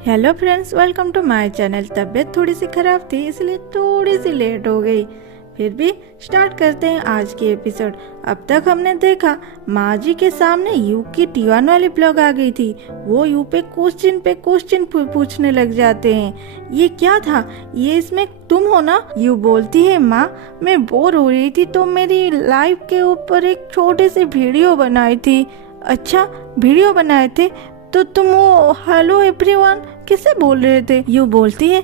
Hello friends, welcome to my channel. तबीयत थोड़ी सी खराब थी इसलिए थोड़ी सी लेट हो गई। फिर भी स्टार्ट करते हैं आज की एपिसोड। अब तक हमने देखा माँ जी के सामने यू की टीवान वाली ब्लॉग आ गई थी। वो यू पे क्वेश्चन पूछने लग जाते हैं। ये क्या था? ये इसमें तुम हो ना? यू बोलती है माँ मैं बोर हो रही थी तो मेरी लाइफ के ऊपर एक छोटी सी वीडियो बनाई थी। अच्छा, वीडियो बनाए थे तो तुम वो हेलो एवरीवन किसे बोल रहे थे? यू बोलती है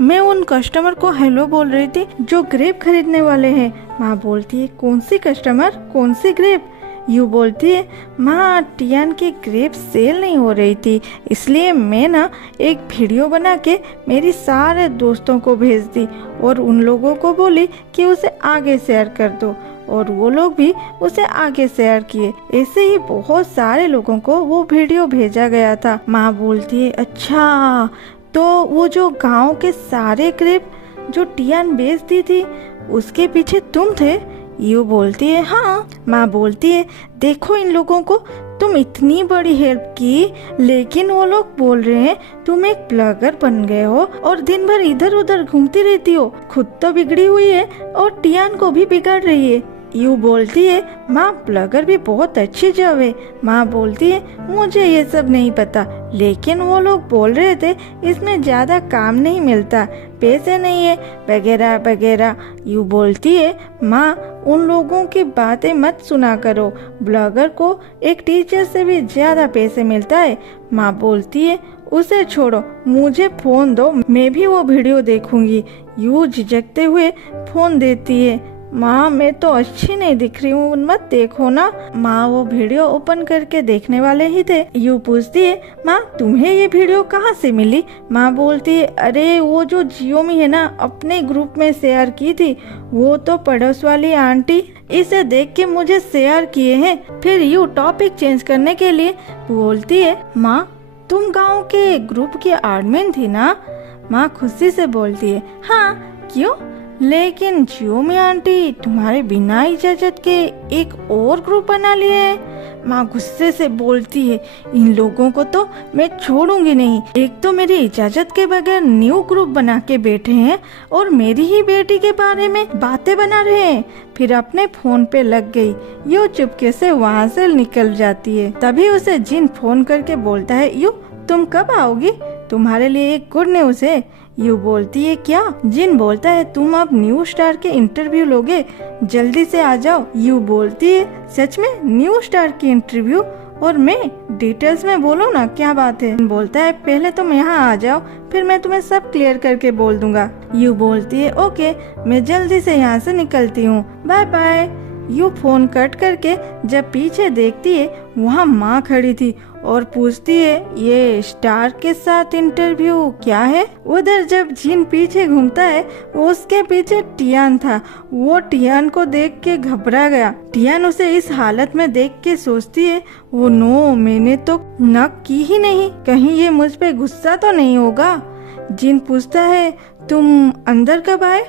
मैं उन कस्टमर को हेलो बोल रही थी जो ग्रेप खरीदने वाले हैं। माँ बोलती है कौन सी कस्टमर, कौन सी ग्रेप? यू बोलती है माँ टियान की ग्रेप सेल नहीं हो रही थी इसलिए मैं ना एक वीडियो बना के मेरी सारे दोस्तों को भेज दी और उन लोगों को बोली कि उसे आगे शेयर कर दो और वो लोग भी उसे आगे शेयर किए। ऐसे ही बहुत सारे लोगों को वो वीडियो भेजा गया था। माँ बोलती है अच्छा तो वो जो गांव के सारे ग्रेप जो टियान बेचती थी उसके पीछे तुम थे? यू बोलती है हाँ। माँ बोलती है देखो इन लोगों को तुम इतनी बड़ी हेल्प की लेकिन वो लोग बोल रहे हैं तुम एक ब्लॉगर बन गए हो और दिन भर इधर उधर घूमती रहती हो। खुद तो बिगड़ी हुई है और टियान को भी बिगाड़ रही है। यू बोलती है माँ ब्लॉगर भी बहुत अच्छी जॉब है। माँ बोलती है मुझे ये सब नहीं पता लेकिन वो लोग बोल रहे थे इसमें ज्यादा काम नहीं मिलता, पैसे नहीं है वगैरह वगैरह। यू बोलती है माँ उन लोगों की बातें मत सुना करो, ब्लॉगर को एक टीचर से भी ज्यादा पैसे मिलता है। माँ बोलती है उसे छोड़ो, मुझे फोन दो, मैं भी वो वीडियो देखूंगी। यू झिझकते हुए फोन देती है। माँ मैं तो अच्छी नहीं दिख रही हूँ, मत देखो ना। माँ वो वीडियो ओपन करके देखने वाले ही थे। यू पूछती है माँ तुम्हें ये वीडियो कहाँ से मिली? माँ बोलती है अरे वो जो जियोमी है ना अपने ग्रुप में शेयर की थी, वो तो पड़ोस वाली आंटी इसे देख के मुझे शेयर किए हैं। फिर यू टॉपिक चेंज करने के लिए बोलती है माँ तुम गाँव के ग्रुप की एडमिन थी ना? माँ खुशी से बोलती है हाँ। क्यों? लेकिन जियोमी आंटी तुम्हारे बिना इजाजत के एक और ग्रुप बना लिए है। माँ गुस्से से बोलती है इन लोगों को तो मैं छोड़ूंगी नहीं। एक तो मेरी इजाजत के बगैर न्यू ग्रुप बना के बैठे हैं और मेरी ही बेटी के बारे में बातें बना रहे हैं। फिर अपने फोन पे लग गई। यू चुपके से वहाँ से निकल जाती है। तभी उसे जिन फोन करके बोलता है यू तुम कब आओगी, तुम्हारे लिए एक गुड न्यूज है। यू बोलती है क्या? जिन बोलता है तुम अब न्यू स्टार के इंटरव्यू लोगे, जल्दी से आ जाओ। यू बोलती है सच में न्यू स्टार की इंटरव्यू? और मैं डिटेल्स में बोलो ना क्या बात है? बोलता है पहले तुम यहाँ आ जाओ फिर मैं तुम्हें सब क्लियर करके बोल दूंगा। यू बोलती है ओके मैं जल्दी से यहाँ से निकलती हूँ, bye bye. You phone cut करके जब पीछे देखती है वहाँ माँ खड़ी थी और पूछती है ये स्टार के साथ इंटरव्यू क्या है? उधर जब जिन पीछे घूमता है उसके पीछे टियान था। वो टियान को देख के घबरा गया। टियान उसे इस हालत में देख के सोचती है ओ नो मैंने तो नक की ही नहीं, कहीं ये मुझ पे गुस्सा तो नहीं होगा। जिन पूछता है तुम अंदर कब आए?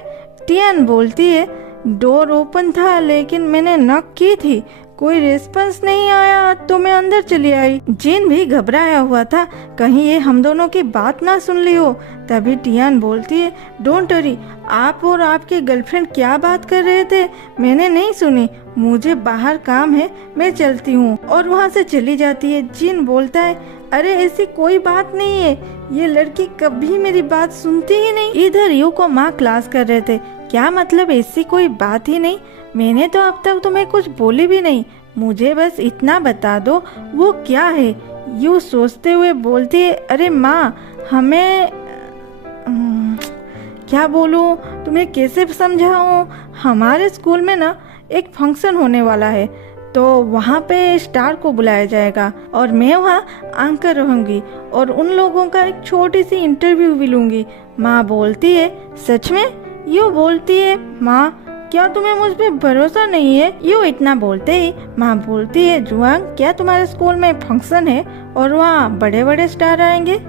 टियान बोलती है डोर ओपन था लेकिन मैंने नॉक की थी, कोई रिस्पॉन्स नहीं आया तो मैं अंदर चली आई। जिन भी घबराया हुआ था कहीं ये हम दोनों की बात ना सुन ली हो। तभी टियान बोलती है डोंट वरी, आप और आपकी गर्लफ्रेंड क्या बात कर रहे थे मैंने नहीं सुनी, मुझे बाहर काम है मैं चलती हूँ। और वहाँ से चली जाती है। जिन बोलता है अरे ऐसी कोई बात नहीं है, ये लड़की कभी मेरी बात सुनती ही नहीं। इधर यू को माँ क्लास कर रहे थे। क्या मतलब ऐसी कोई बात ही नहीं? मैंने तो अब तक तुम्हें कुछ बोली भी नहीं, मुझे बस इतना बता दो वो क्या है? यू सोचते हुए बोलती है अरे माँ हमें क्या बोलूँ, तुम्हें कैसे समझाऊँ? हमारे स्कूल में ना एक फंक्शन होने वाला है तो वहाँ पे स्टार को बुलाया जाएगा और मैं वहाँ एंकर रहूँगी और उन लोगों का एक छोटी सी इंटरव्यू भी लूँगी। माँ बोलती है सच में? यू बोलती है माँ क्या तुम्हें मुझ पे भरोसा नहीं है? यू इतना बोलते ही माँ बोलती है जुआंग क्या तुम्हारे स्कूल में फंक्शन है और वहाँ बड़े बड़े स्टार आएंगे?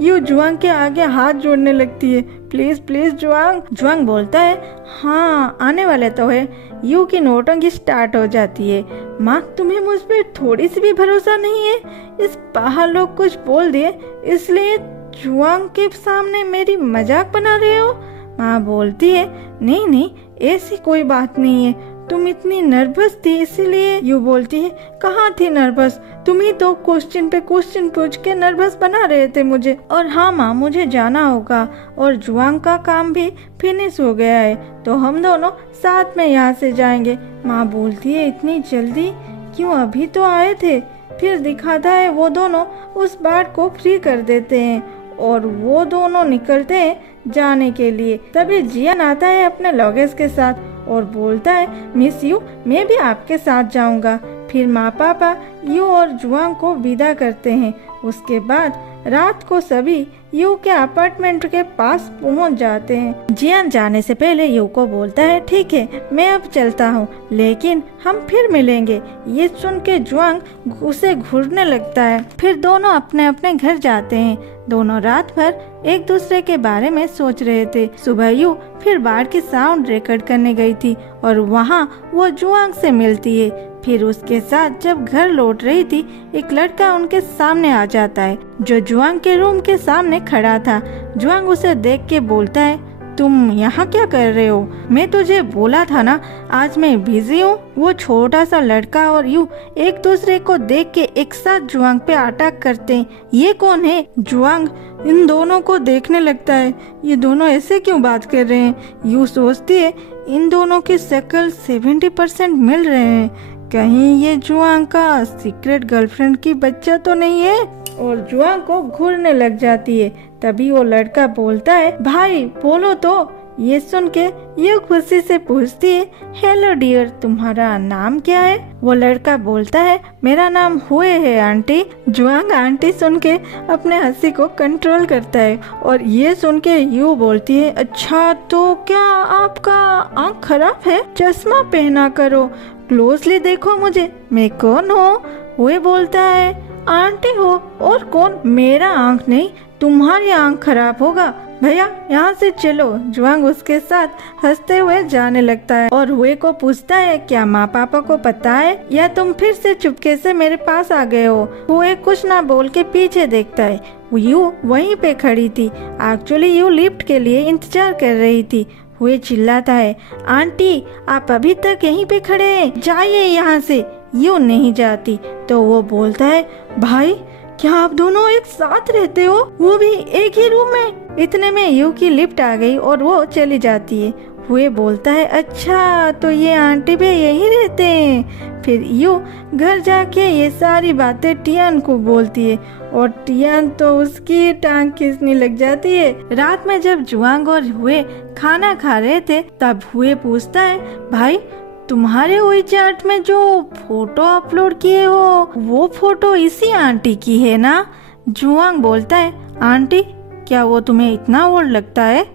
यू जुआंग के आगे हाथ जोड़ने लगती है। प्लीज प्लीज जुआंग। जुआंग बोलता है हाँ आने वाले तो है। यू की नोटंकी स्टार्ट हो जाती है। माँ तुम्हें मुझ पर थोड़ी सी भी भरोसा नहीं है? इस बाहर लोग कुछ बोल दिए इसलिए जुआंग के सामने मेरी मजाक बना रहे हो? माँ बोलती है नहीं नहीं ऐसी कोई बात नहीं है, तुम इतनी नर्वस थी इसीलिए। यू बोलती है कहाँ थी नर्वस, तुम ही तो क्वेश्चन पे क्वेश्चन पूछ के नर्वस बना रहे थे मुझे। और हाँ माँ मुझे जाना होगा और जुआंग का काम भी फिनिश हो गया है तो हम दोनों साथ में यहाँ से जाएंगे। माँ बोलती है इतनी जल्दी क्यों, अभी तो आए थे। फिर दिखाता है वो दोनों उस बाट को फ्री कर देते हैं और वो दोनों निकलते हैं जाने के लिए। तभी जियान आता है अपने लगेज के साथ और बोलता है मिस यू मैं भी आपके साथ जाऊंगा। फिर माँ पापा यू और जुआंग को विदा करते हैं। उसके बाद रात को सभी यू के अपार्टमेंट के पास पहुंच जाते हैं। जियान जाने से पहले यू को बोलता है ठीक है मैं अब चलता हूँ लेकिन हम फिर मिलेंगे। ये सुन के जुआंग उसे घूरने लगता है। फिर दोनों अपने अपने घर जाते हैं। दोनों रात भर एक दूसरे के बारे में सोच रहे थे। सुबह यू फिर बाढ़ की साउंड रिकॉर्ड करने गई थी और वहाँ वो जुआंग से मिलती है। फिर उसके साथ जब घर लौट रही थी एक लड़का उनके सामने आ जाता है जो जुआंग के रूम के सामने खड़ा था। जुआंग उसे देख के बोलता है तुम यहाँ क्या कर रहे हो? मैं तुझे बोला था ना आज मैं बिजी हूँ। वो छोटा सा लड़का और यू एक दूसरे को देख के एक साथ जुआंग पे अटैक करते हैं। ये कौन है? जुआंग इन दोनों को देखने लगता है, ये दोनों ऐसे क्यों बात कर रहे हैं? यू सोचती है इन दोनों की शक्ल 70% मिल रहे हैं, कहीं ये जुआंग का सीक्रेट गर्लफ्रेंड की बच्चा तो नहीं है? और जुआंग को घूरने लग जाती है। तभी वो लड़का बोलता है भाई बोलो तो। ये सुन के ये खुशी से पूछती है हेलो डियर तुम्हारा नाम क्या है? वो लड़का बोलता है मेरा नाम हुए है आंटी। जुआंग आंटी सुन के अपने हंसी को कंट्रोल करता है और ये सुन के यू बोलती है अच्छा तो क्या आपका आँख खराब है? चश्मा पहना करो, क्लोजली देखो मुझे, मैं कौन हूँ? हुए बोलता है आंटी हो और कौन? मेरा आँख नहीं तुम्हारी आँख खराब होगा, भैया यहाँ से चलो। जुआंग उसके साथ हंसते हुए जाने लगता है और हुए को पूछता है क्या माँ पापा को पता है या तुम फिर से चुपके से मेरे पास आ गए हो? हुए कुछ ना बोल के पीछे देखता है। यू वहीं पे खड़ी थी। एक्चुअली यू लिफ्ट के लिए इंतजार कर रही थी। हुए चिल्लाता है आंटी आप अभी तक यहीं पे खड़े हैं, जाइए यहाँ से। यू नहीं जाती तो वो बोलता है भाई क्या आप दोनों एक साथ रहते हो, वो भी एक ही रूम में? इतने में यू की लिफ्ट आ गई और वो चली जाती है। हुए बोलता है अच्छा तो ये आंटी भी यहीं रहते हैं। फिर यू घर जाके ये सारी बातें टियान को बोलती है और टियान तो उसकी टांग खींचने लग जाती है। रात में जब जुआंग और हुए खाना खा रहे थे तब हुए पूछता है भाई तुम्हारे वही चार्ट में जो फोटो अपलोड किए हो वो फोटो इसी आंटी की है ना? जुआंग बोलता है आंटी क्या वो तुम्हें इतना ओल्ड लगता है?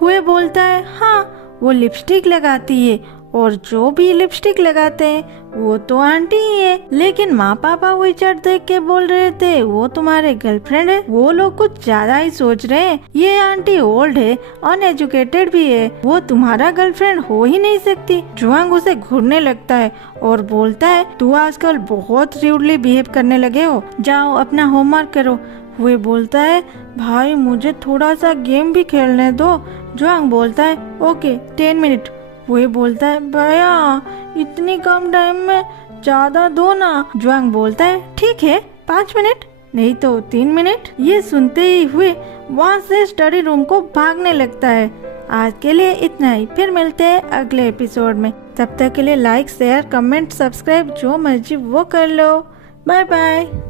हुए बोलता है हाँ वो लिपस्टिक लगाती है और जो भी लिपस्टिक लगाते हैं वो तो आंटी ही है। लेकिन माँ पापा वही चार्ट देख के बोल रहे थे वो तुम्हारे गर्लफ्रेंड है। वो लोग कुछ ज्यादा ही सोच रहे हैं, ये आंटी ओल्ड है, अनएजुकेटेड भी है, वो तुम्हारा गर्लफ्रेंड हो ही नहीं सकती। जुआंग उसे घूरने लगता है और बोलता है तू आजकल बहुत रूडली बिहेव करने लगे हो, जाओ अपना होमवर्क करो। हुए बोलता है भाई मुझे थोड़ा सा गेम भी खेलने दो। जुआंग बोलता है ओके 10 मिनट। हुए बोलता है भैया इतनी कम टाइम में ज्यादा दो ना। जुआंग बोलता है ठीक है 5 मिनट नहीं तो 3 मिनट। ये सुनते ही हुए वहाँ से स्टडी रूम को भागने लगता है। आज के लिए इतना ही, फिर मिलते हैं अगले एपिसोड में। तब तक के लिए लाइक शेयर कमेंट सब्सक्राइब जो मर्जी वो कर लो। Bye bye.